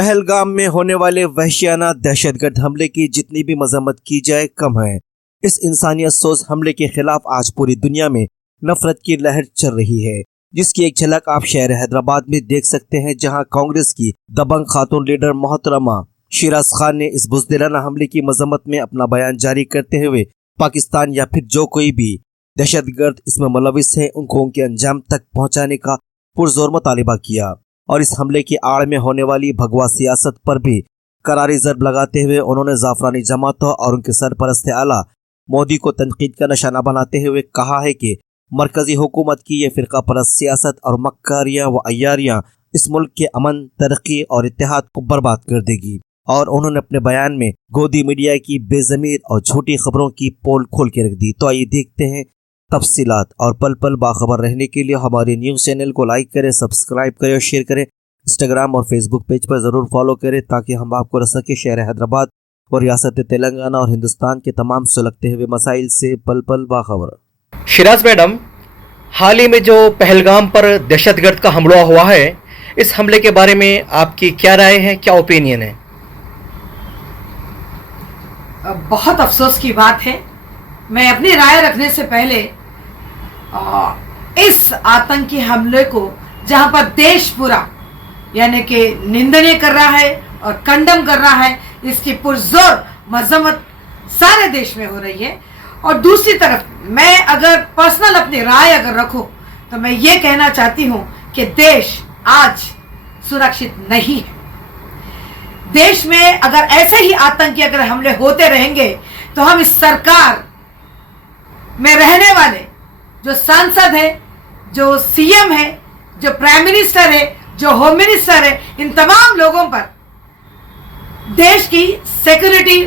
पहलगाम में होने वाले वहशियाना दहशतगर्द हमले की जितनी भी मजम्मत की जाए कम है। इस इंसानियत सोज हमले के खिलाफ आज पूरी दुनिया में नफरत की लहर चल रही है, जिसकी एक झलक आप शहर हैदराबाद में देख सकते हैं, जहां कांग्रेस की दबंग खातून लीडर मोहतरमा शिराज खान ने इस बुज़दिलाना हमले की मजम्मत में अपना बयान जारी करते हुए पाकिस्तान या फिर जो कोई भी दहशतगर्द इसमें मुलविस है उनको उनके अंजाम तक पहुंचाने का पुरजोर मुतालिबा किया और इस हमले की आड़ में होने वाली भगवा सियासत पर भी करारी ज़रब लगाते हुए उन्होंने जाफरानी जमातों और उनके सरपरस्त आला मोदी को तनकीद का निशाना बनाते हुए कहा है कि मरकजी हुकूमत की ये फ़िरका परस्त सियासत और मक्कारियाँ व अय्यारियाँ इस मुल्क के अमन, तरक्की और इत्तेहाद को बर्बाद कर देगी। और उन्होंने अपने बयान में गोदी मीडिया की बेज़मीर और झूठी खबरों की पोल खोल के रख दी। तो आइए देखते हैं तफसीलात, और पल पल बाखबर रहने के लिए हमारे न्यूज़ चैनल को लाइक करें, सब्सक्राइब करें और शेयर करें। इंस्टाग्राम और फेसबुक पेज पर ज़रूर फॉलो करें ताकि हम आपको रह सके शहर हैदराबाद और रियासत तेलंगाना और हिंदुस्तान के तमाम सुलगते हुए मसाइल से पल पल बाखबर। शिराज मैडम, हाल ही में जो पहलगाम पर दहशतगर्द का हमला हुआ है, इस हमले के बारे में आपकी क्या राय है, क्या ओपिनियन है? बहुत अफसोस की बात है। मैं अपनी राय रखने से पहले इस आतंकी हमले को, जहां पर देश पूरा यानी कि निंदनीय कर रहा है और कंडम कर रहा है, इसकी पुरजोर मजम्मत सारे देश में हो रही है। और दूसरी तरफ मैं अगर पर्सनल अपनी राय अगर रखूं तो मैं ये कहना चाहती हूं कि देश आज सुरक्षित नहीं है। देश में अगर ऐसे ही आतंकी अगर हमले होते रहेंगे तो हम इस सरकार में रहने वाले जो सांसद है, जो सीएम है, जो प्राइम मिनिस्टर है, जो होम मिनिस्टर है, इन तमाम लोगों पर देश की सिक्योरिटी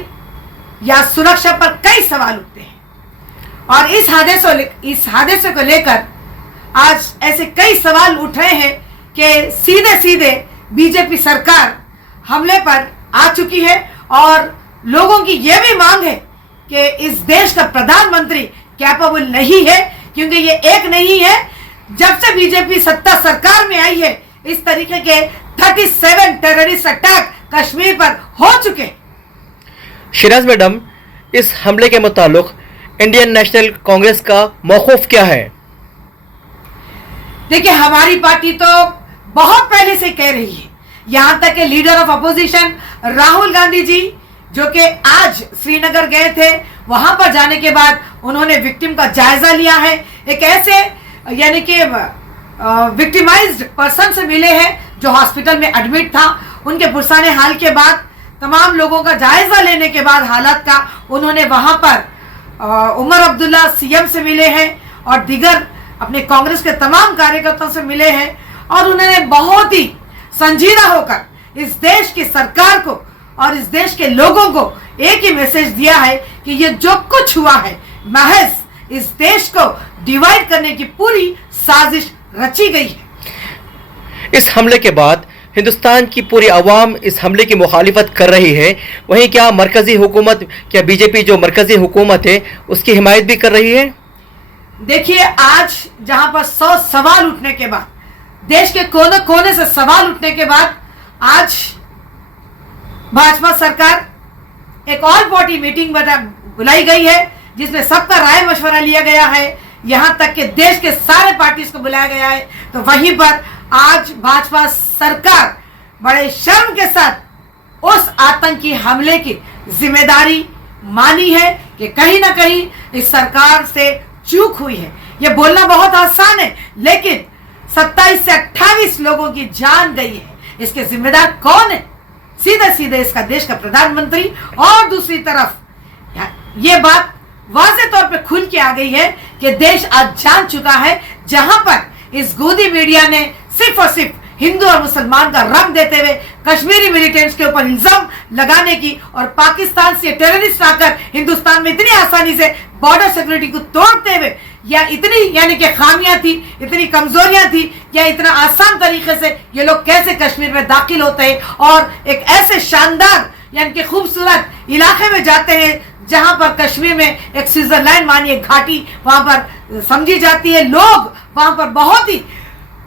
या सुरक्षा पर कई सवाल उठते हैं। और इस हादसे को लेकर आज ऐसे कई सवाल उठ रहे हैं कि सीधे सीधे बीजेपी सरकार हमले पर आ चुकी है और लोगों की यह भी मांग है कि इस देश का प्रधानमंत्री कैपेबल नहीं है, क्योंकि ये एक नहीं है। जब से बीजेपी सत्ता सरकार में आई है, इस तरीके के 37 टेररिस्ट अटैक कश्मीर पर हो चुके। शिराज मैडम, इस हमले के मुताल्लिक इंडियन नेशनल कांग्रेस का मौक़िफ़ क्या है? देखिए, हमारी पार्टी तो बहुत पहले से कह रही है, यहाँ तक कि leader of opposition Rahul Gandhi ji जो कि आज श्रीनगर गए थे, वहां पर जाने के बाद उन्होंने विक्टिम का जायजा लिया है। एक ऐसे यानी कि विक्टिमाइज्ड पर्सन से मिले हैं जो हॉस्पिटल में एडमिट था। उनके पुरसाने हाल के बाद तमाम लोगों का जायजा लेने के बाद हालात का उन्होंने वहां पर उमर अब्दुल्ला सीएम से मिले हैं और दीगर अपने कांग्रेस के तमाम कार्यकर्ताओं से मिले हैं और उन्होंने बहुत ही संजीदा होकर इस देश की सरकार को और इस देश के लोगों को एक ही मैसेज दिया है कि ये जो कुछ हुआ है महज इस देश को डिवाइड करने की पूरी साजिश रची गई है। इस हमले के बाद हिंदुस्तान की पूरी आवाम इस हमले की मुखालिफत कर रही है, वहीं क्या मरकजी हुकूमत, क्या बीजेपी जो मरकजी हुकूमत है उसकी हिमायत भी कर रही है? देखिए, आज जहां पर 100 सवाल उठने के बाद, देश के कोने कोने से सवाल उठने के बाद, आज भाजपा सरकार एक ऑल पार्टी मीटिंग बुलाई गई है जिसमें सबका राय मशवरा लिया गया है। यहां तक कि देश के सारे पार्टीज को बुलाया गया है। तो वहीं पर आज भाजपा सरकार बड़े शर्म के साथ उस आतंकी हमले की जिम्मेदारी मानी है कि कहीं ना कहीं इस सरकार से चूक हुई है। यह बोलना बहुत आसान है, लेकिन 27 से 28 लोगों की जान गई है। इसके जिम्मेदार कौन है? सीधे सीधे इसका देश का प्रधानमंत्री। और दूसरी तरफ ये बात वाज़े तौर पे खुल के आ गई है कि देश आज जान चुका है, जहां पर इस गोदी मीडिया ने सिर्फ और सिर्फ हिंदू और मुसलमान का रंग देते हुए कश्मीरी मिलिटेंट्स के ऊपर इल्जाम लगाने की और पाकिस्तान से टेररिस्ट आकर हिंदुस्तान में इतनी आसानी से बॉर्डर सिक्योरिटी को तोड़ते हुए, या इतनी यानी कि खामियां थी, इतनी कमजोरियां थी, या इतना आसान तरीके से ये लोग कैसे कश्मीर में दाखिल होते हैं और एक ऐसे शानदार यानी कि खूबसूरत इलाके में जाते हैं जहां पर कश्मीर में एक स्विट्जरलैंड मानिए घाटी वहां पर समझी जाती है। लोग वहां पर बहुत ही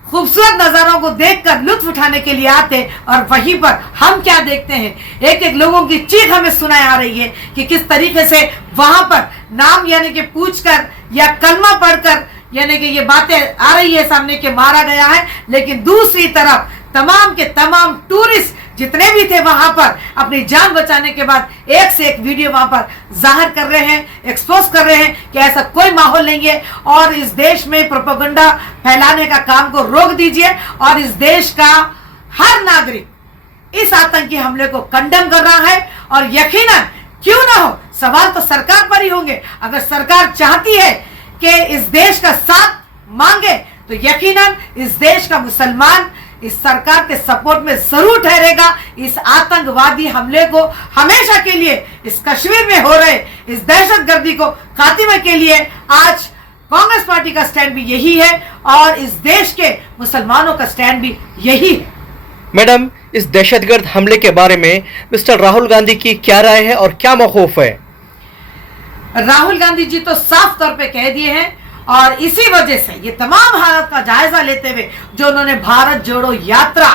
खूबसूरत नजारों को देखकर लुत्फ उठाने के लिए आते, और वहीं पर हम क्या देखते हैं, एक एक लोगों की चीख हमें सुनाई आ रही है कि किस तरीके से वहां पर नाम यानी कि पूछकर या कलमा पढ़कर यानी कि ये बातें आ रही है सामने के मारा गया है। लेकिन दूसरी तरफ तमाम के तमाम टूरिस्ट जितने भी थे वहां पर अपनी जान बचाने के बाद एक से एक वीडियो वहां पर जाहिर कर रहे हैं, एक्सपोज कर रहे हैं कि ऐसा कोई माहौल नहीं है, और इस देश में प्रोपेगेंडा फैलाने का काम को रोक दीजिए, और इस देश का हर नागरिक इस आतंकी हमले को कंडेम कर रहा है। और यकीनन क्यों ना हो, सवाल तो सरकार पर ही होंगे। अगर सरकार चाहती है कि इस देश का साथ मांगे तो यकीनन इस देश का मुसलमान इस सरकार के सपोर्ट में जरूर ठहरेगा। इस आतंकवादी हमले को हमेशा के लिए इस कश्मीर में हो रहे इस दहशतगर्दी को खात्मे के लिए आज कांग्रेस पार्टी का स्टैंड भी यही है, और इस देश के मुसलमानों का स्टैंड भी यही है। मैडम, इस दहशतगर्द हमले के बारे में मिस्टर राहुल गांधी की क्या राय है और क्या मौक़िफ़ है? राहुल गांधी जी तो साफ तौर पे कह दिए हैं, और इसी वजह से ये तमाम हालत का जायजा लेते हुए जो उन्होंने भारत जोड़ो यात्रा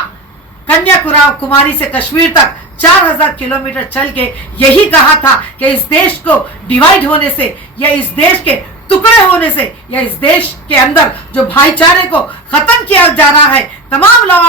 कन्याकुमारी से कश्मीर तक 4000 किलोमीटर चल के यही कहा था कि इस देश को डिवाइड होने से या इस देश के टुकड़े होने से या इस देश के अंदर जो भाईचारे को खत्म किया जा रहा है, तमाम लॉ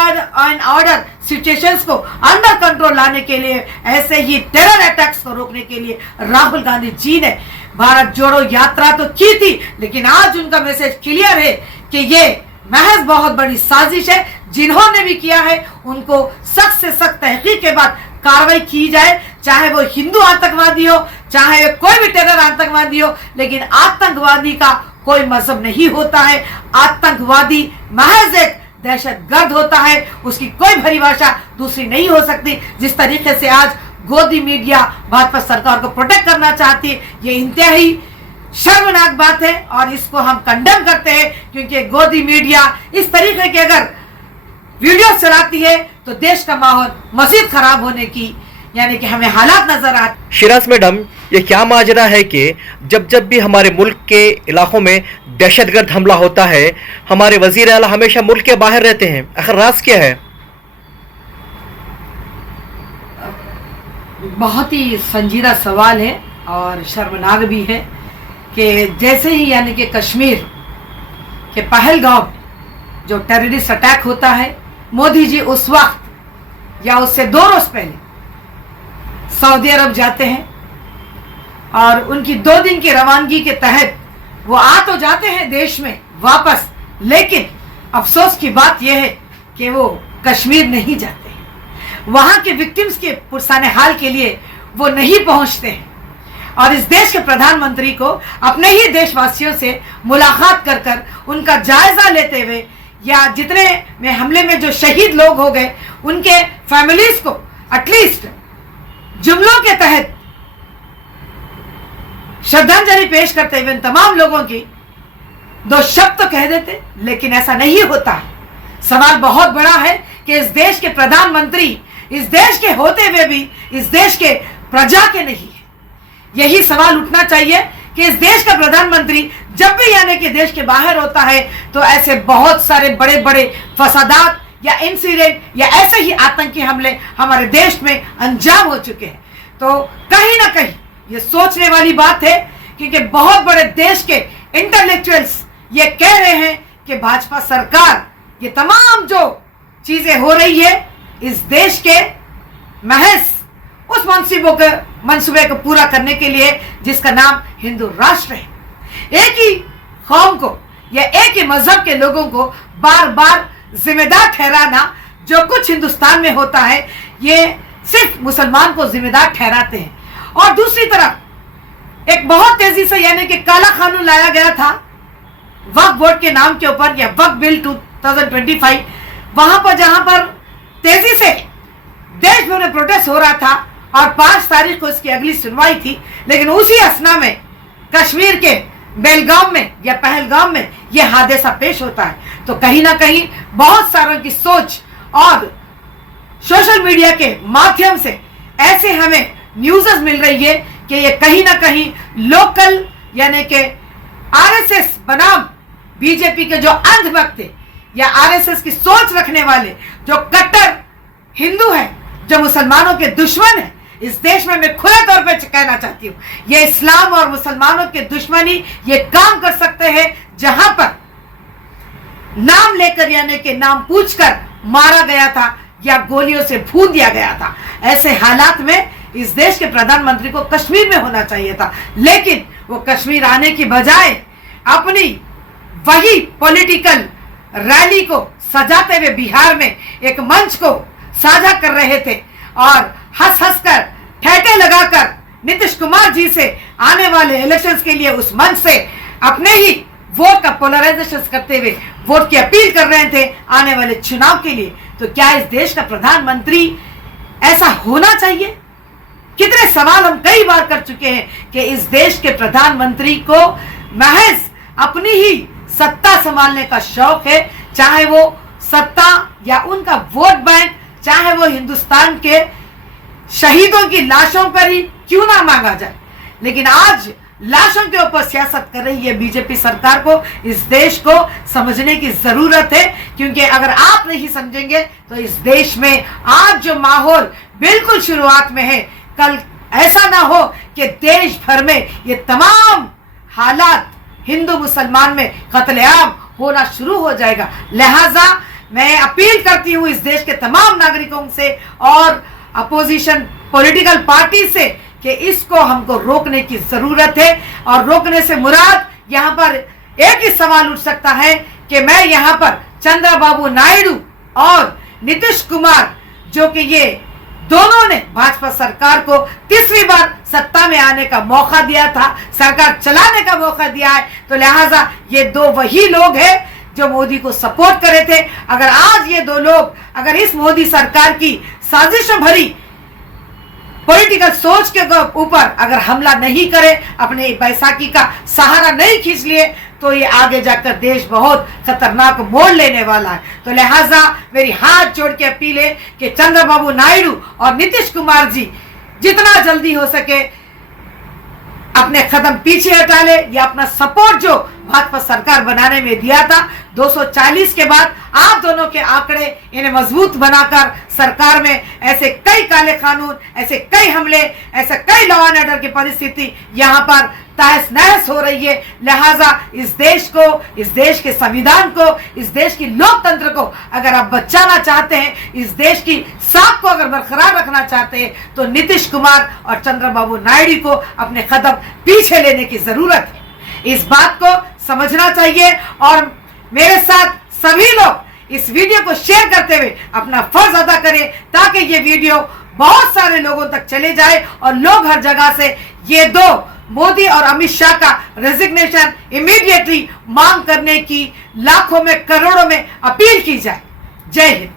एंड ऑर्डर सिचुएशंस को अंडर कंट्रोल लाने के लिए, ऐसे ही टेरर अटैक्स को रोकने के लिए राहुल गांधी जी ने भारत जोड़ो यात्रा तो की थी। लेकिन आज उनका मैसेज क्लियर है कि ये महज बहुत बड़ी साजिश है। जिन्होंने भी किया है उनको सख्त से सख्त तहकीक के बाद कार्रवाई की जाए, चाहे वो हिंदू आतंकवादी हो, चाहे कोई भी टेरर आतंकवादी हो। लेकिन आतंकवादी का कोई मजहब नहीं होता है, आतंकवादी महज एक दहशतगर्द होता है, उसकी कोई परिभाषा दूसरी नहीं हो सकती। जिस तरीके से आज गोदी मीडिया भाजपा सरकार को प्रोटेक्ट करना चाहती है, ये इंतहाई शर्मनाक बात है, और इसको हम कंडेम करते हैं, क्योंकि गोदी मीडिया इस तरीके के अगर वीडियो चलाती है तो देश का माहौल मजीद खराब होने की यानी कि हमें हालात नजर आते। शिराज मैडम, ये क्या माजरा है कि जब जब भी हमारे मुल्क के इलाकों में दहशतगर्द हमला होता है, हमारे वजीर आला हमेशा मुल्क के बाहर रहते हैं? आखिर राज क्या है? बहुत ही संजीदा सवाल है और शर्मनाक भी है कि जैसे ही यानी कि कश्मीर के पहलगाम जो टेररिस्ट अटैक होता है, मोदी जी उस वक्त या उससे 2 रोज पहले सऊदी अरब जाते हैं, और उनकी 2 दिन की रवानगी के तहत वो आ तो जाते हैं देश में वापस, लेकिन अफसोस की बात यह है कि वो कश्मीर नहीं जाते हैं, वहां के विक्टिम्स के पुरसाने हाल के लिए वो नहीं पहुंचते हैं, और इस देश के प्रधानमंत्री को अपने ही देशवासियों से मुलाकात कर कर उनका जायजा लेते हुए, या जितने में हमले में जो शहीद लोग हो गए उनके फैमिलीज को एटलीस्ट जुमलों के तहत श्रद्धांजलि पेश करते हुए तमाम लोगों की 2 शब्द तो कह देते, लेकिन ऐसा नहीं होता है। सवाल बहुत बड़ा है कि इस देश के प्रधानमंत्री इस देश के होते हुए भी इस देश के प्रजा के नहीं है। यही सवाल उठना चाहिए कि इस देश का प्रधानमंत्री जब भी यानी कि देश के बाहर होता है तो ऐसे बहुत सारे बड़े बड़े फसादात या इंसिडेंट या ऐसे ही आतंकी हमले हमारे देश में अंजाम हो चुके हैं। तो कहीं ना कहीं ये सोचने वाली बात है, क्योंकि बहुत बड़े देश के इंटेलेक्चुअल्स ये कह रहे हैं कि भाजपा सरकार ये तमाम जो चीजें हो रही है इस देश के महज उस मंसूबे को पूरा करने के लिए जिसका नाम हिंदू राष्ट्र है। एक ही कौम को या एक ही मजहब के लोगों को बार बार जिम्मेदार ठहराना जो कुछ हिंदुस्तान में होता है, ये सिर्फ मुसलमान को जिम्मेदार ठहराते हैं। और दूसरी तरफ एक बहुत तेजी से यानी कि काला कानून लाया गया था वक्फ बोर्ड के नाम के ऊपर, या वक्फ बिल 2025, वहां पर जहां पर तेजी से देश भर में प्रोटेस्ट हो रहा था और 5 तारीख को इसकी अगली सुनवाई थी, लेकिन उसी असना में कश्मीर के बेलगाम में या पहलगाम में यह हादसा पेश होता है। तो कहीं ना कहीं बहुत सारों की सोच और सोशल मीडिया के माध्यम से ऐसे हमें न्यूज़ मिल रही है कि ये कहीं ना कहीं लोकल यानी कि आरएसएस बनाम बीजेपी के जो अंधभक्त थे, या आरएसएस की सोच रखने वाले जो कट्टर हिंदू हैं, जो मुसलमानों के दुश्मन हैं, इस देश में मैं खुले तौर पे कहना चाहती हूँ, ये इस्लाम और मुसलमानों के दुश्मनी ये काम कर सकते हैं जहां पर नाम लेकर यानी कि नाम पूछकर मारा गया था या गोलियों से भून दिया गया था। ऐसे हालात में इस देश के प्रधानमंत्री को कश्मीर में होना चाहिए था, लेकिन वो कश्मीर आने की बजाय अपनी वही पॉलिटिकल रैली को सजाते हुए बिहार में एक मंच को साझा कर रहे थे और हंस हंस कर ठेके लगाकर नीतीश कुमार जी से आने वाले इलेक्शंस के लिए उस मंच से अपने ही वोट का पोलराइजेशन करते हुए वोट की अपील कर रहे थे आने वाले चुनाव के लिए। तो क्या इस देश का प्रधानमंत्री ऐसा होना चाहिए? कितने सवाल हम कई बार कर चुके हैं कि इस देश के प्रधानमंत्री को महज अपनी ही सत्ता संभालने का शौक है, चाहे वो सत्ता या उनका वोट बैंक, चाहे वो हिंदुस्तान के शहीदों की लाशों पर ही क्यों ना मांगा जाए। लेकिन आज लाशों के ऊपर सियासत कर रही है बीजेपी सरकार को इस देश को समझने की जरूरत है, क्योंकि अगर आप नहीं समझेंगे तो इस देश में आज जो माहौल बिल्कुल शुरुआत में है, कल ऐसा ना हो कि देश भर में ये तमाम हालात हिंदू मुसलमान में कत्लेआम होना शुरू हो जाएगा। लिहाजा मैं अपील करती हूँ इस देश के तमाम नागरिकों से और अपोजिशन पॉलिटिकल पार्टी से कि इसको हमको रोकने की जरूरत है। और रोकने से मुराद यहाँ पर एक ही सवाल उठ सकता है कि मैं यहाँ पर चंद्रबाबू नायडू और नीतीश कुमार, जो कि ये दोनों ने भाजपा सरकार को तीसरी बार सत्ता में आने का मौका दिया था, सरकार चलाने का मौका दिया है, तो लिहाजा ये दो वही लोग हैं जो मोदी को सपोर्ट करे थे। अगर आज ये दो लोग अगर इस मोदी सरकार की साजिशों भरी पॉलिटिकल सोच के ऊपर अगर हमला नहीं करे, अपने बैसाखी का सहारा नहीं खींच लिए, तो ये आगे जाकर देश बहुत खतरनाक मोड़ लेने वाला है। तो लिहाजा मेरी हाथ जोड़ के अपील है कि चंद्रबाबू नायडू और नीतीश कुमार जी जितना जल्दी हो सके अपने कदम पीछे हटा ले या अपना सपोर्ट जो भाजपा सरकार बनाने में दिया था 240 के बाद आप दोनों के आंकड़े इन्हें मजबूत बनाकर सरकार में ऐसे कई काले कानून, ऐसे कई हमले, ऐसे कई लॉ एंड ऑर्डर की परिस्थिति यहाँ पर तहस नहस हो रही है। लिहाजा इस देश को, इस देश के संविधान को, इस देश की लोकतंत्र को अगर आप बचाना चाहते हैं, इस देश की साख को अगर बरकरार रखना चाहते हैं, तो नीतीश कुमार और चंद्रबाबू नायडू को अपने कदम पीछे लेने की जरूरत है। इस बात को समझना चाहिए और मेरे साथ सभी लोग इस वीडियो को शेयर करते हुए अपना फर्ज अदा करें ताकि ये वीडियो बहुत सारे लोगों तक चले जाए और लोग हर जगह से ये दो मोदी और अमित शाह का रेजिग्नेशन इमीडिएटली मांग करने की लाखों में करोड़ों में अपील की जाए। जय हिंद।